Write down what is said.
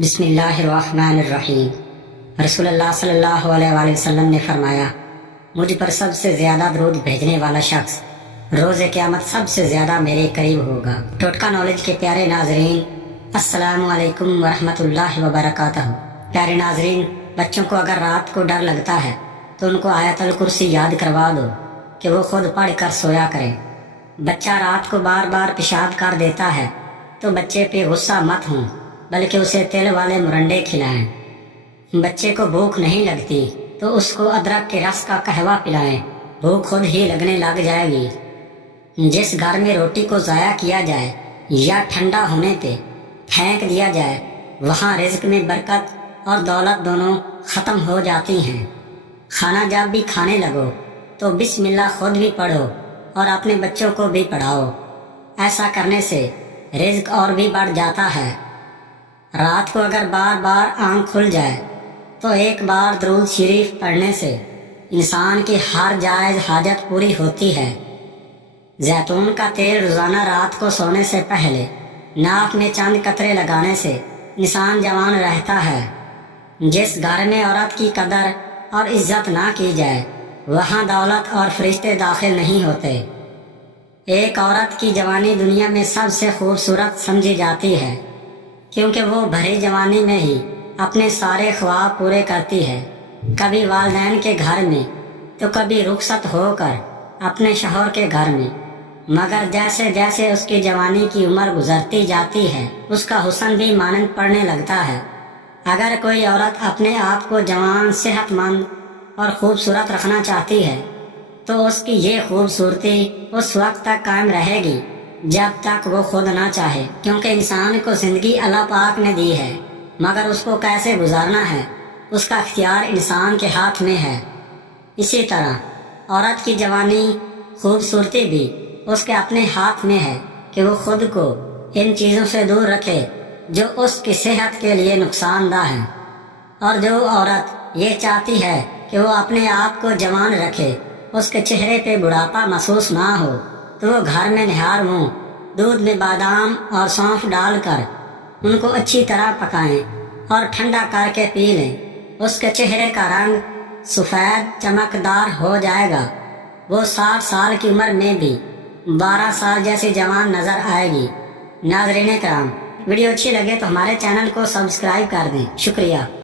بسم اللہ الرحمن الرحیم۔ رسول اللہ صلی اللہ علیہ وآلہ وسلم نے فرمایا، مجھ پر سب سے زیادہ درود بھیجنے والا شخص روز قیامت سب سے زیادہ میرے قریب ہوگا۔ ٹوٹکا نالج کے پیارے ناظرین، السلام علیکم ورحمۃ اللہ وبرکاتہ۔ پیارے ناظرین، بچوں کو اگر رات کو ڈر لگتا ہے تو ان کو آیت الکرسی یاد کروا دو کہ وہ خود پڑھ کر سویا کریں۔ بچہ رات کو بار بار پیشاب کر دیتا ہے تو بچے پہ غصہ مت ہوں، بلکہ اسے تیل والے مرنڈے کھلائیں۔ بچے کو بھوک نہیں لگتی تو اس کو ادرک کے رس کا قہوہ پلائیں، بھوک خود ہی لگنے لگ جائے گی۔ جس گھر میں روٹی کو ضائع کیا جائے یا ٹھنڈا ہونے پہ پھینک دیا جائے، وہاں رزق میں برکت اور دولت دونوں ختم ہو جاتی ہیں۔ کھانا جب بھی کھانے لگو تو بسم اللہ خود بھی پڑھو اور اپنے بچوں کو بھی پڑھاؤ۔ ایسا کرنے سے رزق اور بھی بڑھ جاتا ہے۔ رات کو اگر بار بار آنکھ کھل جائے تو ایک بار درود شریف پڑھنے سے انسان کی ہر جائز حاجت پوری ہوتی ہے۔ زیتون کا تیل روزانہ رات کو سونے سے پہلے ناک میں چند قطرے لگانے سے انسان جوان رہتا ہے۔ جس گھر میں عورت کی قدر اور عزت نہ کی جائے وہاں دولت اور فرشتے داخل نہیں ہوتے۔ ایک عورت کی جوانی دنیا میں سب سے خوبصورت سمجھی جاتی ہے، کیونکہ وہ بھری جوانی میں ہی اپنے سارے خواب پورے کرتی ہے، کبھی والدین کے گھر میں تو کبھی رخصت ہو کر اپنے شوہر کے گھر میں۔ مگر جیسے جیسے اس کی جوانی کی عمر گزرتی جاتی ہے اس کا حسن بھی مانند پڑنے لگتا ہے۔ اگر کوئی عورت اپنے آپ کو جوان، صحت مند اور خوبصورت رکھنا چاہتی ہے تو اس کی یہ خوبصورتی اس وقت تک قائم رہے گی جب تک وہ خود نہ چاہے، کیونکہ انسان کو زندگی اللہ پاک نے دی ہے، مگر اس کو کیسے گزارنا ہے اس کا اختیار انسان کے ہاتھ میں ہے۔ اسی طرح عورت کی جوانی، خوبصورتی بھی اس کے اپنے ہاتھ میں ہے کہ وہ خود کو ان چیزوں سے دور رکھے جو اس کی صحت کے لیے نقصان دہ ہیں۔ اور جو عورت یہ چاہتی ہے کہ وہ اپنے آپ کو جوان رکھے، اس کے چہرے پہ بڑھاپا محسوس نہ ہو، تو وہ گھر میں نہار منہ دودھ میں بادام اور سونف ڈال کر ان کو اچھی طرح پکائیں اور ٹھنڈا کر کے پی لیں۔ اس کے چہرے کا رنگ سفید چمکدار ہو جائے گا، وہ 60 سال کی عمر میں بھی 12 سال جیسی جوان نظر آئے گی۔ ناظرین کرام، ویڈیو اچھی لگے تو ہمارے چینل کو سبسکرائب کر دیں۔ شکریہ۔